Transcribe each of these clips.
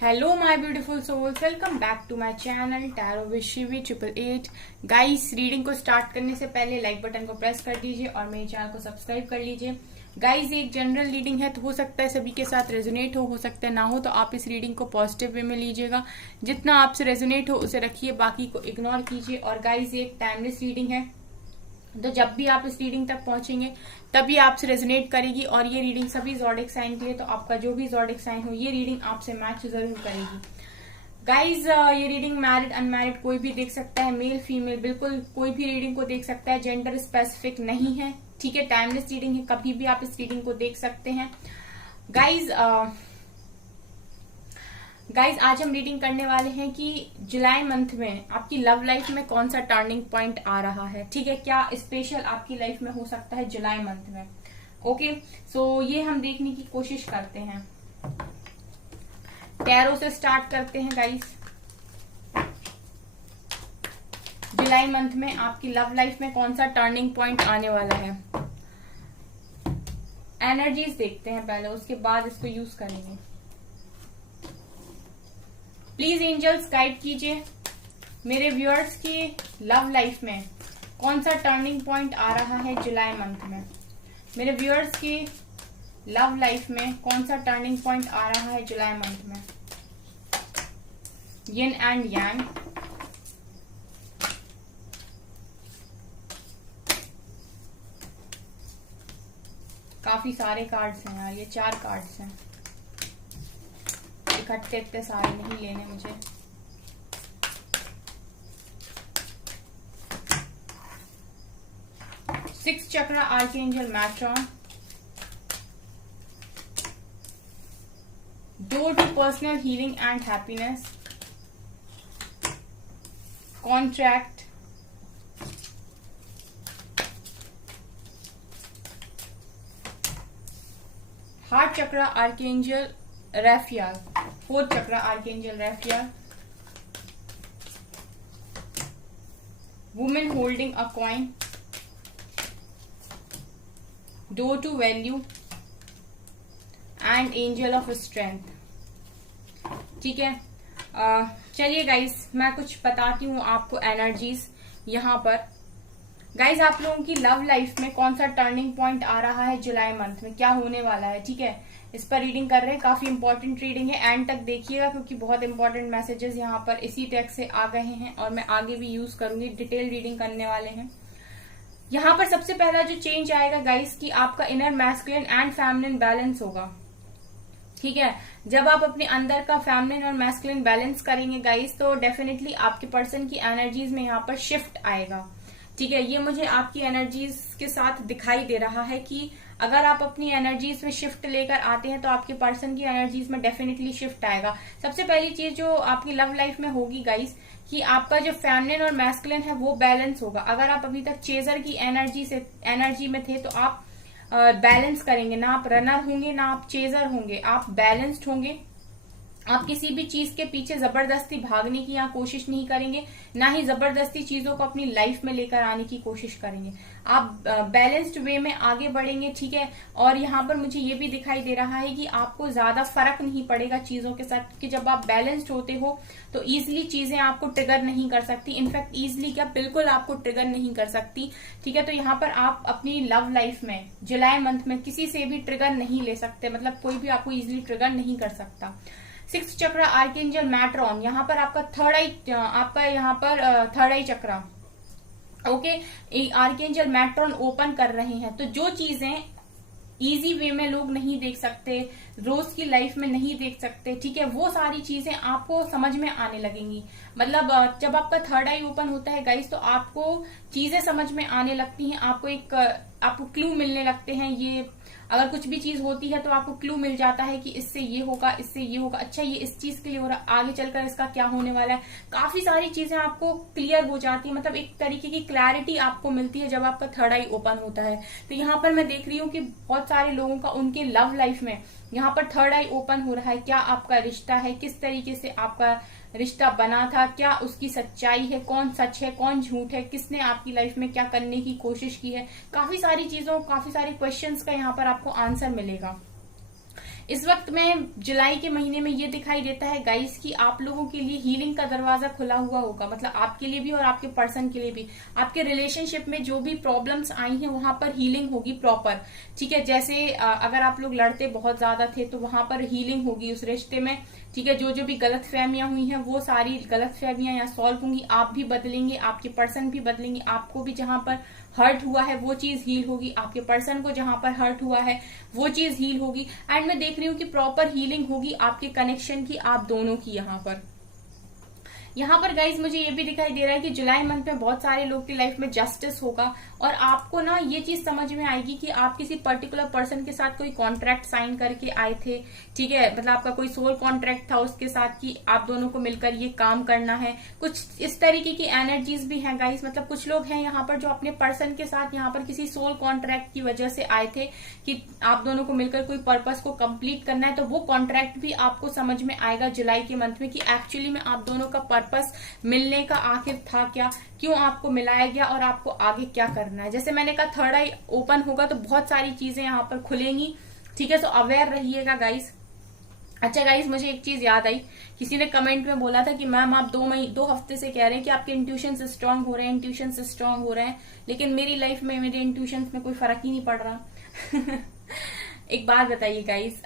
Hello my beautiful souls, welcome back to my channel tarot with Shivi 888। Guys, reading को start करने से पहले like button को press कर दीजिए और मेरे चैनल को सब्सक्राइब कर लीजिए। गाइस, ये एक जनरल रीडिंग है तो हो सकता है सभी के साथ रेजोनेट हो सकता है ना हो, तो आप इस रीडिंग को पॉजिटिव वे में लीजिएगा। जितना आपसे रेजोनेट हो उसे रखिए, बाकी को इग्नोर कीजिए। और गाइस, ये एक टाइमलेस रीडिंग है, तो जब भी आप इस रीडिंग तक पहुंचेंगे तभी आपसे रेजोनेट करेगी। और ये रीडिंग सभी ज़ोडिक साइन के लिए, तो आपका जो भी ज़ोडिक साइन हो ये रीडिंग आपसे मैच जरूर करेगी। गाइज, ये रीडिंग मैरिड अनमैरिड कोई भी देख सकता है, मेल फीमेल बिल्कुल कोई भी रीडिंग को देख सकता है, जेंडर स्पेसिफिक नहीं है। ठीक है, टाइमलेस रीडिंग है, कभी भी आप इस रीडिंग को देख सकते हैं। गाइज, आज हम रीडिंग करने वाले हैं कि जुलाई मंथ में आपकी लव लाइफ में कौन सा टर्निंग पॉइंट आ रहा है। ठीक है, क्या स्पेशल आपकी लाइफ में हो सकता है जुलाई मंथ में। ओके, सो ये हम देखने की कोशिश करते हैं। टैरो से स्टार्ट करते हैं गाइज। जुलाई मंथ में आपकी लव लाइफ में कौन सा टर्निंग पॉइंट आने वाला है। एनर्जीज देखते हैं पहले, उसके बाद इसको यूज करेंगे। प्लीज एंजल्स गाइड कीजिए मेरे व्यूअर्स की लव लाइफ में कौन सा टर्निंग पॉइंट आ रहा है जुलाई मंथ में। मेरे व्यूअर्स की लव लाइफ में कौन सा टर्निंग पॉइंट आ रहा है जुलाई मंथ में। यिन एंड यांग, काफी सारे कार्ड्स हैं यार, ये 4 कार्ड्स हैं, इकट्ठे इतने सारे नहीं लेने मुझे। Six chakra archangel Metatron, door to personal healing and happiness, contract, heart chakra archangel Raphael, 4th chakra archangel Raphael, women holding a coin, door to value and angel of strength. ठीक है, चलिए गाइस, मैं कुछ बताती हूँ आपको एनर्जीज यहाँ पर। गाइज, आप लोगों की लव लाइफ में कौन सा टर्निंग पॉइंट आ रहा है जुलाई मंथ में, क्या होने वाला है। ठीक है, इस पर रीडिंग कर रहे हैं, काफी इंपॉर्टेंट रीडिंग है, एंड तक देखिएगा क्योंकि बहुत इंपॉर्टेंट मैसेजेस यहाँ पर इसी टेक्स्ट से आ गए हैं और मैं आगे भी यूज करूंगी, डिटेल रीडिंग करने वाले हैं। यहाँ पर सबसे पहला जो चेंज आएगा गाइज कि आपका inner masculine and feminine balance होगा। ठीक है, जब आप अपने अंदर का फेमिनिन और मैस्कुलिन बैलेंस करेंगे गाइज, तो डेफिनेटली आपके पर्सन की एनर्जीज में यहाँ पर शिफ्ट आएगा। ठीक है, ये मुझे आपकी एनर्जीज के साथ दिखाई दे रहा है कि अगर आप अपनी एनर्जीज में शिफ्ट लेकर आते हैं तो आपके पर्सन की एनर्जीज में डेफिनेटली शिफ्ट आएगा। सबसे पहली चीज जो आपकी लव लाइफ में होगी गाइस कि आपका जो फेमिनिन और मैस्कुलिन है वो बैलेंस होगा। अगर आप अभी तक चेजर की एनर्जी में थे तो आप बैलेंस करेंगे, ना आप रनर होंगे ना आप चेजर होंगे, आप बैलेंस्ड होंगे। आप किसी भी चीज के पीछे जबरदस्ती भागने की यहाँ कोशिश नहीं करेंगे, ना ही जबरदस्ती चीजों को अपनी लाइफ में लेकर आने की कोशिश करेंगे। आप बैलेंस्ड वे में आगे बढ़ेंगे। ठीक है, और यहाँ पर मुझे ये भी दिखाई दे रहा है कि आपको ज्यादा फर्क नहीं पड़ेगा चीजों के साथ, कि जब आप बैलेंस्ड होते हो तो इजिली चीजें आपको ट्रिगर नहीं कर सकती। इनफैक्ट इजिली क्या, बिल्कुल आपको ट्रिगर नहीं कर सकती। ठीक है, तो यहाँ पर आप अपनी लव लाइफ में जुलाई मंथ में किसी से भी ट्रिगर नहीं ले सकते, मतलब कोई भी आपको इजिली ट्रिगर नहीं कर सकता। 6th चक्र आर्कएंजल मैट्रॉन, यहाँ पर आपका थर्ड आई चक्रा, ओके, आर्कएंजल मैट्रॉन ओपन कर रहे हैं। तो जो चीजें इजी वे में लोग नहीं देख सकते, रोज की लाइफ में नहीं देख सकते, ठीक है, वो सारी चीजें आपको समझ में आने लगेंगी। मतलब जब आपका थर्ड आई ओपन होता है गाइस, तो आपको चीजें समझ में आने लगती हैं, आपको क्लू मिलने लगते हैं। ये अगर कुछ भी चीज होती है तो आपको क्लू मिल जाता है कि इससे ये होगा, इससे ये होगा, अच्छा ये इस चीज के लिए हो रहा, आगे चलकर इसका क्या होने वाला है। काफी सारी चीजें आपको क्लियर हो जाती है, मतलब एक तरीके की क्लैरिटी आपको मिलती है जब आपका थर्ड आई ओपन होता है। तो यहाँ पर मैं देख रही हूँ कि बहुत सारे लोगों का उनके लव लाइफ में यहाँ पर थर्ड आई ओपन हो रहा है। क्या आपका रिश्ता है, किस तरीके से आपका रिश्ता बना था, क्या उसकी सच्चाई है, कौन सच है कौन झूठ है, किसने आपकी लाइफ में क्या करने की कोशिश की है। काफी सारी चीजों, काफी सारे क्वेश्चंस का यहाँ पर आपको आंसर मिलेगा। इस वक्त में जुलाई के महीने में ये दिखाई देता है गाइस कि आप लोगों के लिए हीलिंग का दरवाजा खुला हुआ होगा, मतलब आपके लिए भी और आपके पर्सन के लिए भी। आपके रिलेशनशिप में जो भी प्रॉब्लम्स आई हैं वहां पर हीलिंग होगी प्रॉपर, ठीक है। जैसे अगर आप लोग लड़ते बहुत ज्यादा थे तो वहां पर हीलिंग होगी उस रिश्ते में, ठीक है। जो जो भी गलत फहमियां हुई हैं वो सारी गलत फहमियां यहाँ सॉल्व होंगी, आप भी बदलेंगे, आपके पर्सन भी बदलेंगे, आपको भी जहां पर हर्ट हुआ है वो चीज हील होगी, आपके पर्सन को जहां पर हर्ट हुआ है वो चीज हील होगी। एंड मैं देख रही हूँ कि प्रॉपर हीलिंग होगी आपके कनेक्शन की, आप दोनों की। यहाँ पर गाइज मुझे ये भी दिखाई दे रहा है कि जुलाई मंथ में बहुत सारे लोग की लाइफ में जस्टिस होगा, और आपको ना ये चीज समझ में आएगी कि आप किसी पर्टिकुलर पर्सन के साथ कोई कॉन्ट्रैक्ट साइन करके आए थे, ठीक है। मतलब आपका कोई सोल कॉन्ट्रैक्ट था उसके साथ कि आप दोनों को मिलकर ये काम करना है। कुछ इस तरीके की एनर्जीज भी हैं गाइज, मतलब कुछ लोग हैं यहाँ पर जो अपने पर्सन के साथ यहाँ पर किसी सोल कॉन्ट्रैक्ट की वजह से आए थे कि आप दोनों को मिलकर कोई पर्पस को कंप्लीट करना है। तो वो कॉन्ट्रैक्ट भी आपको समझ में आएगा जुलाई के मंथ में कि एक्चुअली में आप दोनों का पर्पस मिलने का आखिर था क्या, क्यों आपको मिलाया गया और आपको आगे क्या करना है। जैसे मैंने कहा थर्ड आई ओपन होगा तो बहुत सारी चीजें यहाँ पर खुलेंगी, ठीक है। सो अवेयर रहिएगा गाइस। अच्छा गाइस, मुझे एक चीज याद आई, किसी ने कमेंट में बोला था कि मैम आप 2 हफ्ते से कह रहे हैं कि आपके इंट्यूशंस स्ट्रांग हो रहे हैं, इंट्यूशंस स्ट्रांग हो रहे हैं, लेकिन मेरी लाइफ में मेरे इंट्यूशंस में कोई फर्क ही नहीं पड़ रहा। एक बात बताइए गाइस,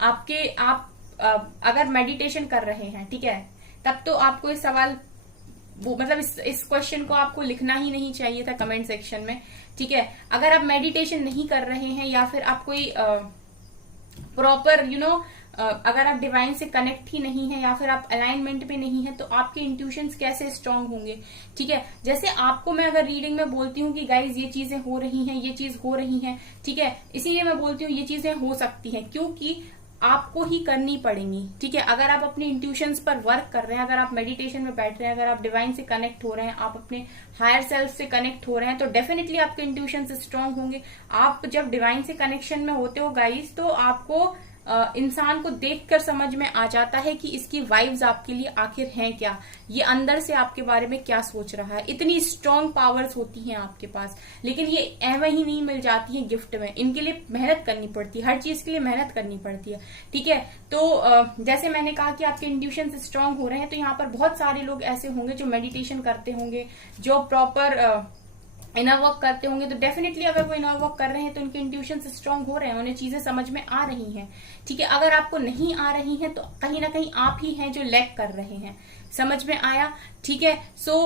आप अगर मेडिटेशन कर रहे हैं, ठीक है, तब तो आपको इस सवाल वो मतलब इस क्वेश्चन को आपको लिखना ही नहीं चाहिए था कमेंट सेक्शन में, ठीक है। अगर आप मेडिटेशन नहीं कर रहे हैं या फिर आप कोई प्रॉपर अगर आप डिवाइन से कनेक्ट ही नहीं है या फिर आप अलाइनमेंट में नहीं है तो आपके इंट्यूशंस कैसे स्ट्रांग होंगे, ठीक है। जैसे आपको मैं अगर रीडिंग में बोलती हूँ कि गाइज ये चीजें हो रही हैं, ये चीज हो रही है, ठीक है, इसीलिए मैं बोलती हूँ ये चीजें हो सकती हैं क्योंकि आपको ही करनी पड़ेंगी, ठीक है। अगर आप अपने इंट्यूशंस पर वर्क कर रहे हैं, अगर आप मेडिटेशन में बैठ रहे हैं, अगर आप डिवाइन से कनेक्ट हो रहे हैं, आप अपने हायर सेल्फ से कनेक्ट हो रहे हैं, तो डेफिनेटली आपके इंट्यूशंस स्ट्रांग होंगे। आप जब डिवाइन से कनेक्शन में होते हो गाइस तो आपको इंसान को देखकर समझ में आ जाता है कि इसकी वाइब्स आपके लिए आखिर हैं क्या, ये अंदर से आपके बारे में क्या सोच रहा है। इतनी स्ट्रांग पावर्स होती हैं आपके पास, लेकिन ये एवं ही नहीं मिल जाती है गिफ्ट में, इनके लिए मेहनत करनी पड़ती है, हर चीज के लिए मेहनत करनी पड़ती है, ठीक है। तो जैसे मैंने कहा कि आपके इंट्यूशन स्ट्रांग हो रहे हैं, तो यहाँ पर बहुत सारे लोग ऐसे होंगे जो मेडिटेशन करते होंगे, जो प्रॉपर इनर वर्क करते होंगे। तो डेफिनेटली अगर वो इनर वर्क कर रहे हैं तो उनके इंट्यूशन स्ट्रांग हो रहे हैं, उन्हें चीजें समझ में आ रही हैं, ठीक है। अगर आपको नहीं आ रही हैं तो कहीं ना कहीं आप ही हैं जो लैग कर रहे हैं, समझ में आया, ठीक है। सो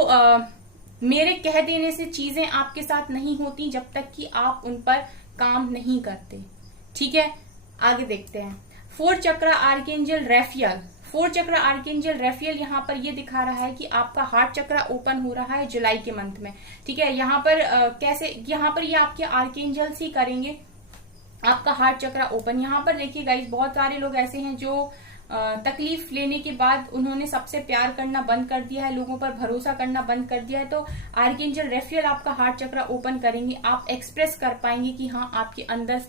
मेरे कह देने से चीजें आपके साथ नहीं होती जब तक कि आप उन पर काम नहीं करते, ठीक है। आगे देखते हैं। 4 चक्र आर्कएंजल रेफियल, 4 चक्र आर्कएंजल रेफियल यहाँ पर ये दिखा रहा है कि आपका हार्ट चक्र ओपन हो रहा है जुलाई के मंथ में, ठीक है। यहाँ पर कैसे, यहाँ पर ये आपके आर्कएंजल्स ही करेंगे आपका हार्ट चक्र ओपन। यहाँ पर देखिए गाइस, बहुत सारे लोग ऐसे हैं जो तकलीफ लेने के बाद उन्होंने सबसे प्यार करना बंद कर दिया है, लोगों पर भरोसा करना बंद कर दिया है। तो आर्कएंजल रेफियल आपका हार्ट चक्र ओपन करेंगे, आप एक्सप्रेस कर पाएंगे कि हाँ आपके अंदर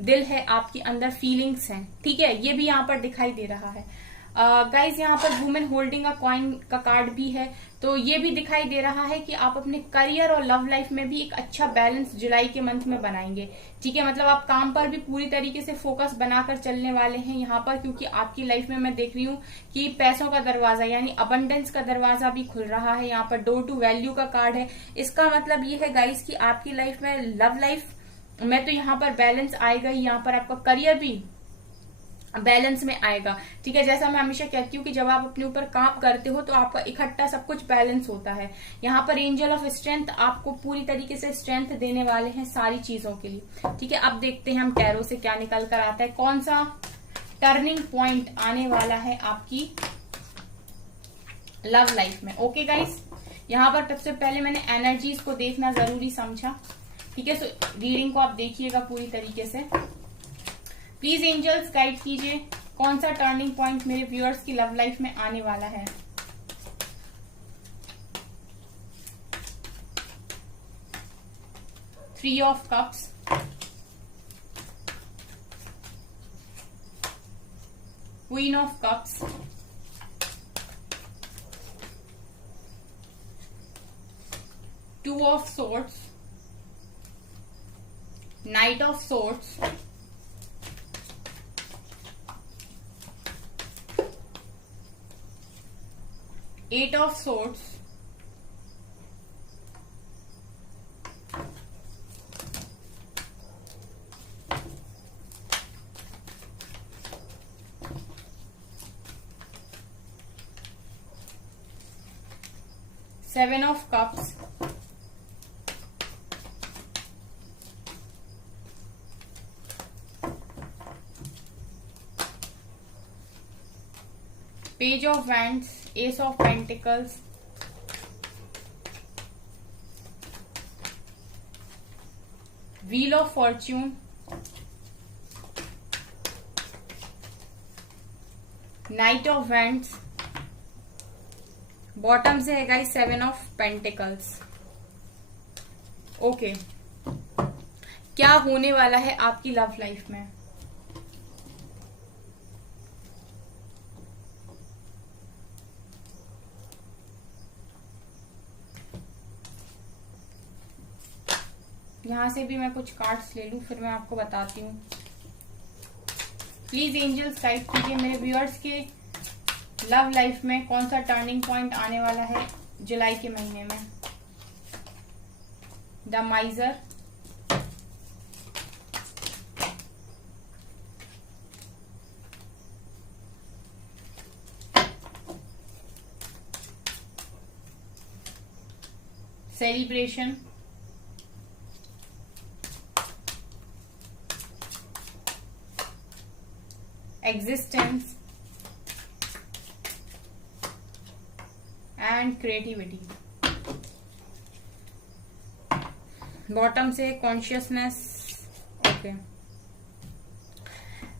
दिल है, आपके अंदर फीलिंग्स हैं, ठीक है। ये भी यहाँ पर दिखाई दे रहा है गाइज। यहाँ पर वुमेन होल्डिंग अ कॉइन का कार्ड भी है, तो ये भी दिखाई दे रहा है कि आप अपने करियर और लव लाइफ में भी एक अच्छा बैलेंस जुलाई के मंथ में बनाएंगे, ठीक है। मतलब आप काम पर भी पूरी तरीके से फोकस बनाकर चलने वाले हैं यहाँ पर, क्योंकि आपकी लाइफ में मैं देख रही हूँ कि पैसों का दरवाजा यानी अबंडेंस का दरवाजा भी खुल रहा है। यहाँ पर डोर टू वैल्यू का कार्ड है, इसका मतलब ये है गाइज कि आपकी लाइफ में लव लाइफ में तो यहाँ पर बैलेंस आएगा ही, यहाँ पर आपका करियर भी बैलेंस में आएगा, ठीक है। जैसा मैं हमेशा कहती हूँ कि जब आप अपने ऊपर काम करते हो तो आपका इकट्ठा सब कुछ बैलेंस होता है। यहाँ पर एंजल ऑफ स्ट्रेंथ आपको पूरी तरीके से स्ट्रेंथ देने वाले हैं सारी चीजों के लिए, ठीक है। अब देखते हैं हम टैरो से क्या निकल कर आता है, कौन सा टर्निंग पॉइंट आने वाला है आपकी लव लाइफ में। ओके गाइस, यहाँ पर सबसे पहले मैंने एनर्जीज को देखना जरूरी समझा, ठीक है। सो रीडिंग को आप देखिएगा पूरी तरीके से। प्लीज एंजल्स गाइड कीजिए कौन सा टर्निंग पॉइंट मेरे व्यूअर्स की लव लाइफ में आने वाला है। Three of cups, queen of cups, two of swords, night of swords, 8 of swords, Seven of cups, Page of Wands, Ace of Pentacles, Wheel of Fortune, Knight of Wands, bottom से है guys 7 of pentacles. Okay, क्या होने वाला है आपकी love life में? यहां से भी मैं कुछ कार्ड्स ले लूं, फिर मैं आपको बताती हूँ। प्लीज एंजल्स गाइड कीजिए मेरे व्यूअर्स के लव लाइफ में कौन सा टर्निंग पॉइंट आने वाला है जुलाई के महीने में। The माइजर, celebration, existence and creativity. Bottom से कॉन्शियसनेस। ओके,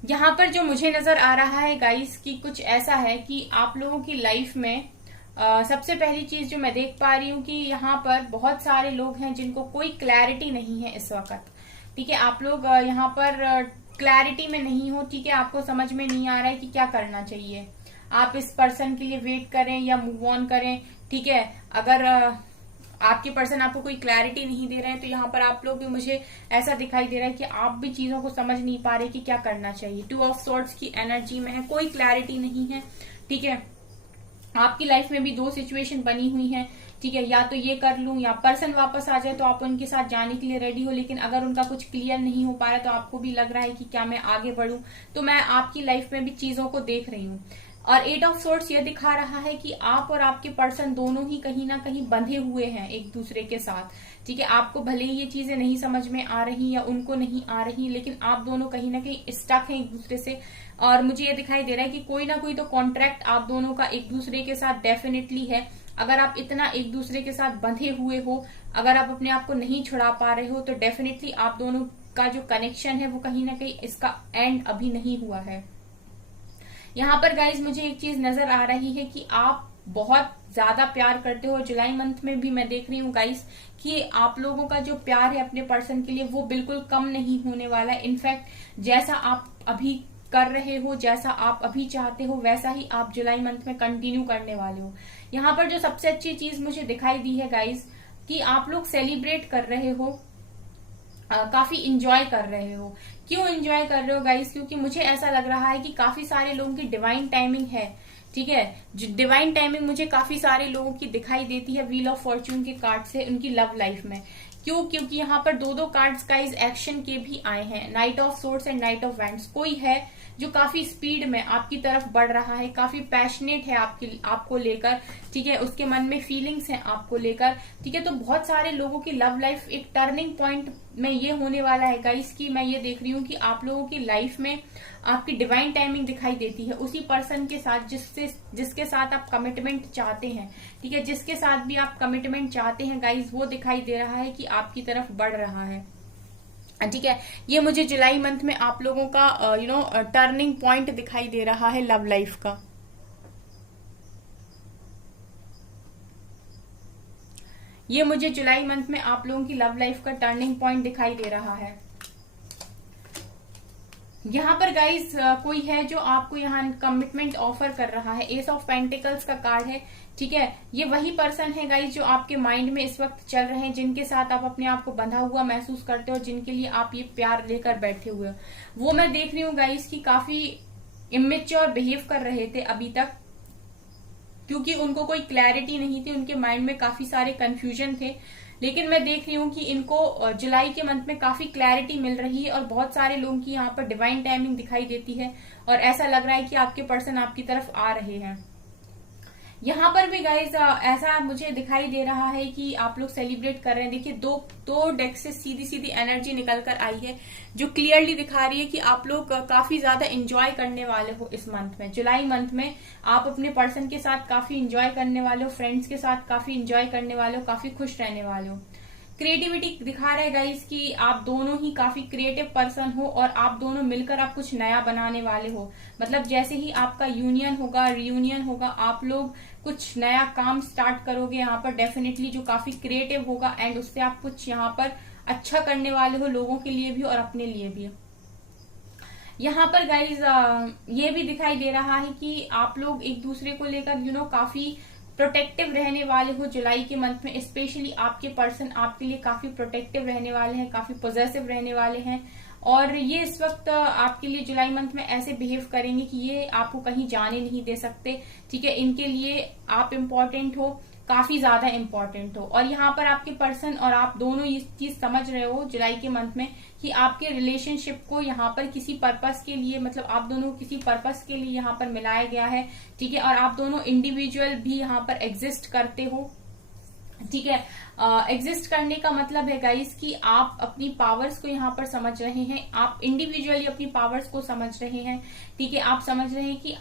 यहां पर जो मुझे नजर आ रहा है गाइस कि कुछ ऐसा है कि आप लोगों की लाइफ में सबसे पहली चीज जो मैं देख पा रही हूँ कि यहाँ पर बहुत सारे लोग हैं जिनको कोई क्लैरिटी नहीं है इस वक्त। ठीक है, आप लोग यहाँ पर क्लैरिटी में नहीं हो। ठीक है, आपको समझ में नहीं आ रहा है कि क्या करना चाहिए। आप इस पर्सन के लिए वेट करें या मूव ऑन करें। ठीक है, अगर आपके पर्सन आपको कोई क्लैरिटी नहीं दे रहे हैं तो यहाँ पर आप लोग भी, मुझे ऐसा दिखाई दे रहा है कि आप भी चीजों को समझ नहीं पा रहे कि क्या करना चाहिए। 2 ऑफ सॉर्ड्स की एनर्जी में है, कोई क्लैरिटी नहीं है। ठीक है, आपकी लाइफ में भी 2 सिचुएशन बनी हुई है। ठीक है, या तो ये कर लूं या पर्सन वापस आ जाए तो आप उनके साथ जाने के लिए रेडी हो, लेकिन अगर उनका कुछ क्लियर नहीं हो पा रहा तो आपको भी लग रहा है कि क्या मैं आगे बढ़ूं। तो मैं आपकी लाइफ में भी चीजों को देख रही हूँ। और 8 ऑफ सोर्ड्स ये दिखा रहा है कि आप और आपके पर्सन दोनों ही कहीं ना कहीं बंधे हुए हैं एक दूसरे के साथ। ठीक है, आपको भले ही ये चीजें नहीं समझ में आ रही या उनको नहीं आ रही, लेकिन आप दोनों कहीं ना कहीं स्टक हैं एक दूसरे से। और मुझे ये दिखाई दे रहा है कि कोई ना कोई तो कॉन्ट्रैक्ट आप दोनों का एक दूसरे के साथ डेफिनेटली है। अगर आप इतना एक दूसरे के साथ बंधे हुए हो, अगर आप अपने आप को नहीं छुड़ा पा रहे हो, तो डेफिनेटली आप दोनों का जो कनेक्शन है वो कहीं ना कहीं इसका एंड अभी नहीं हुआ है। यहाँ पर गाइज मुझे एक चीज नजर आ रही है कि आप बहुत ज्यादा प्यार करते हो। जुलाई मंथ में भी मैं देख रही हूँ गाइज कि आप लोगों का जो प्यार है अपने पर्सन के लिए वो बिल्कुल कम नहीं होने वाला है। इनफैक्ट जैसा आप अभी कर रहे हो, जैसा आप अभी चाहते हो, वैसा ही आप जुलाई मंथ में कंटिन्यू करने वाले हो। यहाँ पर जो सबसे अच्छी चीज मुझे दिखाई दी है गाइज कि आप लोग सेलिब्रेट कर रहे हो, काफी इंजॉय कर रहे हो। क्यों इंजॉय कर रहे हो गाइस? क्योंकि मुझे ऐसा लग रहा है कि काफी सारे लोगों की डिवाइन टाइमिंग है। ठीक है, जो डिवाइन टाइमिंग मुझे काफी सारे लोगों की दिखाई देती है व्हील ऑफ फॉर्च्यून के कार्ड से उनकी लव लाइफ में। क्यों? क्योंकि यहाँ पर 2 कार्ड्स गाइस एक्शन के भी आए हैं, night of swords and night of wands. कोई है जो काफी स्पीड में आपकी तरफ बढ़ रहा है, काफी पैशनेट है आपको लेकर। ठीक है, उसके मन में फीलिंग्स हैं आपको लेकर। ठीक है, तो बहुत सारे लोगों की लव लाइफ एक टर्निंग पॉइंट में ये होने वाला है गाइस कि मैं ये देख रही हूँ कि आप लोगों की लाइफ में आपकी डिवाइन टाइमिंग दिखाई देती है उसी पर्सन के साथ जिसके साथ आप कमिटमेंट चाहते हैं। ठीक है, जिसके साथ भी आप कमिटमेंट चाहते हैं गाइस, वो दिखाई दे रहा है कि आपकी तरफ बढ़ रहा है। ठीक है, ये मुझे जुलाई मंथ में आप लोगों का टर्निंग पॉइंट दिखाई दे रहा है लव लाइफ का। ये मुझे जुलाई मंथ में आप लोगों की लव लाइफ का टर्निंग पॉइंट दिखाई दे रहा है। यहाँ पर गाइज कोई है जो आपको यहाँ कमिटमेंट ऑफर कर रहा है। एस ऑफ पेंटिकल्स का कार्ड है। ठीक है, ये वही पर्सन है गाइज जो आपके माइंड में इस वक्त चल रहे हैं, जिनके साथ आप अपने आप को बंधा हुआ महसूस करते हो, जिनके लिए आप ये प्यार लेकर बैठे हुए हो। वो मैं देख रही हूँ गाइज की काफी इमेच्योर बिहेव कर रहे थे अभी तक। क्योंकि उनको कोई क्लैरिटी नहीं थी, उनके माइंड में काफी सारे कंफ्यूजन थे। लेकिन मैं देख रही हूँ कि इनको जुलाई के मंथ में काफी क्लैरिटी मिल रही है और बहुत सारे लोगों की यहाँ पर डिवाइन टाइमिंग दिखाई देती है और ऐसा लग रहा है कि आपके पर्सन आपकी तरफ आ रहे हैं। यहाँ पर भी गाइज ऐसा मुझे दिखाई दे रहा है कि आप लोग सेलिब्रेट कर रहे हैं। देखिए दो डेक से सीधी सीधी एनर्जी निकल कर आई है जो क्लियरली दिखा रही है कि आप लोग काफी ज्यादा एंजॉय करने वाले हो इस मंथ में। जुलाई मंथ में आप अपने पर्सन के साथ काफी एंजॉय करने वाले हो, फ्रेंड्स के साथ काफी एंजॉय करने वाले हो, काफी खुश रहने वाले हो। क्रिएटिविटी दिखा रहा है गाइस कि आप दोनों ही काफी क्रिएटिव पर्सन हो और आप दोनों मिलकर आप कुछ नया बनाने वाले हो। मतलब जैसे ही आपका यूनियन होगा, रियूनियन होगा, आप लोग कुछ नया काम स्टार्ट करोगे यहाँ पर डेफिनेटली, जो काफी क्रिएटिव होगा एंड उससे आप कुछ यहाँ पर अच्छा करने वाले हो, लोगों के लिए भी और अपने लिए भी। यहाँ पर गाइज ये भी दिखाई दे रहा है कि आप लोग एक दूसरे को लेकर काफी प्रोटेक्टिव रहने वाले हो जुलाई के मंथ में। स्पेशली आपके पर्सन आपके लिए काफी प्रोटेक्टिव रहने वाले हैं, काफी पॉजिटिव रहने वाले हैं और ये इस वक्त आपके लिए जुलाई मंथ में ऐसे बिहेव करेंगे कि ये आपको कहीं जाने नहीं दे सकते। ठीक है, इनके लिए आप इम्पोर्टेंट हो, काफी ज्यादा इम्पोर्टेंट हो। और यहाँ पर आपके पर्सन और आप दोनों ये चीज समझ रहे हो जुलाई के मंथ में कि आपके रिलेशनशिप को यहाँ पर किसी पर्पस के लिए, मतलब आप दोनों को किसी पर्पस के लिए यहाँ पर मिलाया गया है। ठीक है, और आप दोनों इंडिविजुअल भी यहाँ पर एग्जिस्ट करते हो। ठीक है, एग्जिस्ट करने का मतलब है गाइस कि आप अपनी पावर्स को यहाँ पर समझ रहे हैं, आप इंडिविजुअली अपनी पावर्स को समझ रहे हैं। ठीक है, आप समझ रहे हैं कि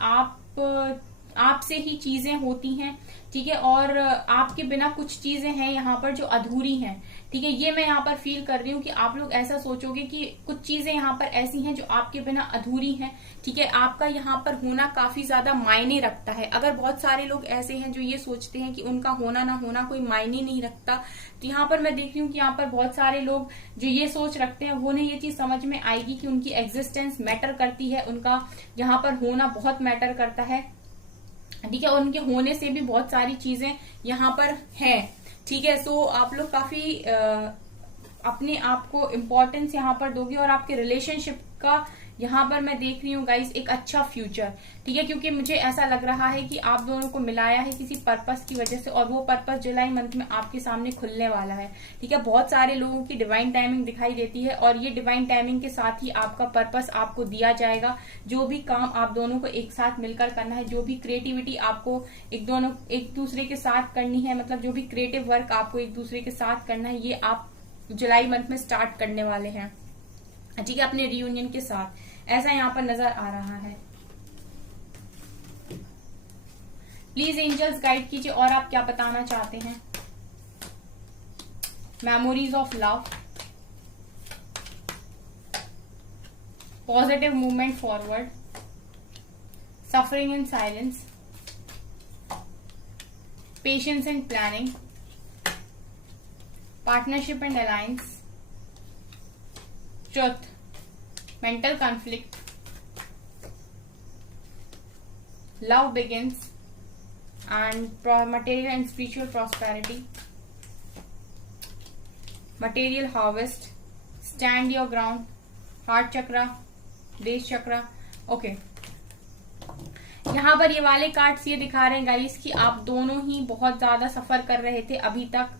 आपसे ही चीजें होती हैं। ठीक है, और आपके बिना कुछ चीजें हैं यहाँ पर जो अधूरी हैं। ठीक है, ये मैं यहाँ पर फील कर रही हूँ कि आप लोग ऐसा सोचोगे कि कुछ चीजें यहाँ पर ऐसी हैं जो आपके बिना अधूरी हैं। ठीक है, आपका यहाँ पर होना काफी ज्यादा मायने रखता है। अगर बहुत सारे लोग ऐसे हैं जो ये सोचते हैं कि उनका होना ना होना कोई मायने नहीं रखता, तो यहाँ पर मैं देख रही हूँ कि यहाँ पर बहुत सारे लोग जो ये सोच रखते हैं उन्हें ये चीज समझ में आएगी कि उनकी एग्जिस्टेंस मैटर करती है, उनका यहाँ पर होना बहुत मैटर करता है। ठीक है, और उनके होने से भी बहुत सारी चीजें यहाँ पर हैं। ठीक है, सो आप लोग काफी अपने आप को इम्पोर्टेंस यहाँ पर दोगे और आपके रिलेशनशिप का यहाँ पर मैं देख रही हूँ गाइस एक अच्छा फ्यूचर। ठीक है, क्योंकि मुझे ऐसा लग रहा है कि आप दोनों को मिलाया है किसी पर्पस की वजह से और वो पर्पस जुलाई मंथ में आपके सामने खुलने वाला है। ठीक है, बहुत सारे लोगों की डिवाइन टाइमिंग दिखाई देती है और ये डिवाइन टाइमिंग के साथ ही आपका पर्पस आपको दिया जाएगा। जो भी काम आप दोनों को एक साथ मिलकर करना है, जो भी क्रिएटिविटी आपको एक दूसरे के साथ करनी है, मतलब जो भी क्रिएटिव वर्क आपको एक दूसरे के साथ करना है, ये आप जुलाई मंथ में स्टार्ट करने वाले हैं। ठीक है, अपने रियूनियन के साथ ऐसा यहाँ पर नजर आ रहा है। प्लीज एंजल्स गाइड कीजिए और आप क्या बताना चाहते हैं। Memories of love, positive movement forward, suffering in silence, patience and planning, partnership and alliance, truth, mental conflict, love begins, and material and spiritual prosperity, material harvest, stand your ground, heart chakra, base chakra. Okay, यहाँ पर ये वाले cards ये दिखा रहे हैं guys कि आप दोनों ही बहुत ज्यादा सफर कर रहे थे अभी तक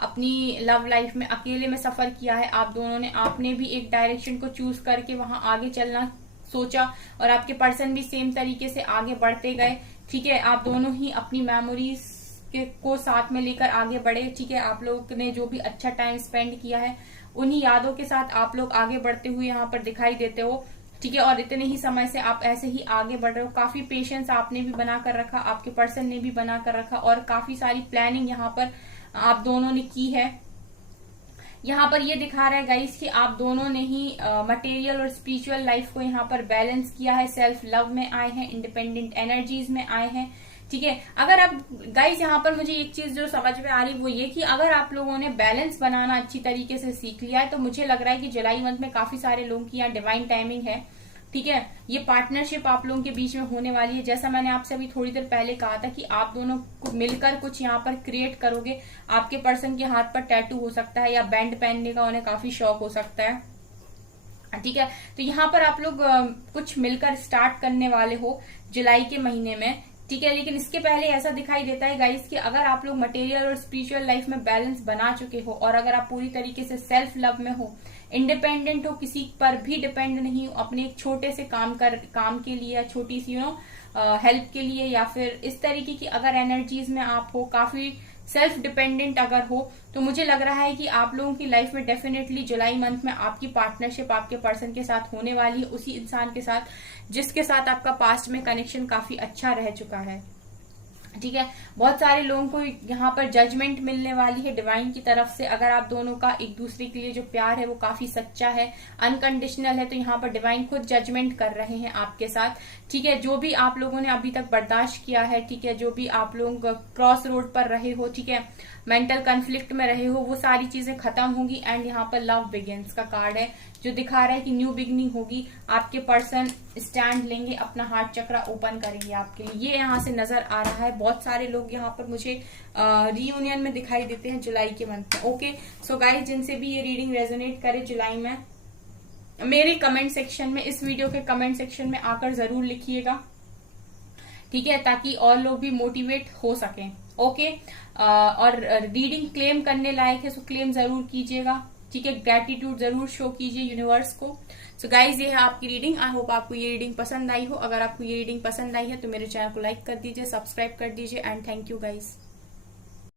अपनी लव लाइफ में, अकेले में सफर किया है आप दोनों ने। आपने भी एक डायरेक्शन को चूज करके वहां आगे चलना सोचा और आपके पर्सन भी सेम तरीके से आगे बढ़ते गए। ठीक है, आप दोनों ही अपनी मेमोरीज को साथ में लेकर आगे बढ़े। ठीक है, आप लोग ने जो भी अच्छा टाइम स्पेंड किया है उन्हीं यादों के साथ आप लोग आगे बढ़ते हुए यहाँ पर दिखाई देते हो। ठीक है, और इतने ही समय से आप ऐसे ही आगे बढ़ रहे हो। काफी पेशेंस आपने भी बना कर रखा, आपके पर्सन ने भी बना कर रखा और काफी सारी प्लानिंग यहाँ पर आप दोनों ने की है। यहाँ पर ये दिखा रहा है गाइस कि आप दोनों ने ही मटेरियल और स्पिरिचुअल लाइफ को यहाँ पर बैलेंस किया है, सेल्फ लव में आए हैं, इंडिपेंडेंट एनर्जीज में आए हैं। ठीक है, अगर आप गाइस यहाँ पर मुझे एक चीज जो समझ में आ रही वो ये कि अगर आप लोगों ने बैलेंस बनाना अच्छी तरीके से सीख लिया है तो मुझे लग रहा है कि जुलाई मंथ में काफी सारे लोगों की यहाँ डिवाइन टाइमिंग है। ठीक है, ये पार्टनरशिप आप लोगों के बीच में होने वाली है। जैसा मैंने आपसे अभी थोड़ी देर पहले कहा था कि आप दोनों को मिलकर कुछ यहाँ पर क्रिएट करोगे। आपके पर्सन के हाथ पर टैटू हो सकता है या बैंड पहनने का उन्हें काफी शौक हो सकता है। ठीक है, तो यहाँ पर आप लोग कुछ मिलकर स्टार्ट करने वाले हो जुलाई के महीने में। ठीक है। लेकिन इसके पहले ऐसा दिखाई देता है गाइस कि अगर आप लोग मटेरियल और स्पिरिचुअल लाइफ में बैलेंस बना चुके हो और अगर आप पूरी तरीके से सेल्फ लव में हो, इंडिपेंडेंट हो, किसी पर भी डिपेंड नहीं हो, अपने एक छोटे से काम के लिए, छोटी सी हेल्प के लिए, या फिर इस तरीके की अगर एनर्जीज में आप हो, काफी सेल्फ डिपेंडेंट अगर हो, तो मुझे लग रहा है कि आप लोगों की लाइफ में डेफिनेटली जुलाई मंथ में आपकी पार्टनरशिप आपके पर्सन के साथ होने वाली है, उसी इंसान के साथ जिसके साथ आपका पास्ट में कनेक्शन काफी अच्छा रह चुका है। ठीक है। बहुत सारे लोगों को यहाँ पर जजमेंट मिलने वाली है डिवाइन की तरफ से। अगर आप दोनों का एक दूसरे के लिए जो प्यार है वो काफी सच्चा है, अनकंडीशनल है, तो यहाँ पर डिवाइन खुद जजमेंट कर रहे हैं आपके साथ। ठीक है। जो भी आप लोगों ने अभी तक बर्दाश्त किया है, ठीक है, जो भी आप लोग क्रॉस रोड पर रहे हो, ठीक है, मेंटल कन्फ्लिक्ट में रहे हो, वो सारी चीजें खत्म होंगी। एंड यहाँ पर लव बिगिंस का कार्ड है जो दिखा रहा है कि न्यू बिगनिंग होगी। आपके पर्सन स्टैंड लेंगे, अपना हार्ट चक्रा ओपन करेंगे आपके लिए, ये यहाँ से नजर आ रहा है। बहुत सारे लोग यहाँ पर मुझे रियूनियन में दिखाई देते हैं जुलाई के मंथ में। ओके, सो गाइस, जिनसे भी ये रीडिंग रेजोनेट करे जुलाई में, मेरे कमेंट सेक्शन में, इस वीडियो के कमेंट सेक्शन में आकर जरूर लिखिएगा, ठीक है, ताकि और लोग भी मोटिवेट हो सकें। ओके, और रीडिंग क्लेम करने लायक है, सो क्लेम जरूर कीजिएगा, ठीक है, ग्रेटिट्यूड जरूर शो कीजिए यूनिवर्स को। सो गाइज, ये है आपकी रीडिंग। आई होप आपको ये रीडिंग पसंद आई हो। अगर आपको ये रीडिंग पसंद आई है तो मेरे चैनल को लाइक कर दीजिए, सब्सक्राइब कर दीजिए, एंड थैंक यू गाइज।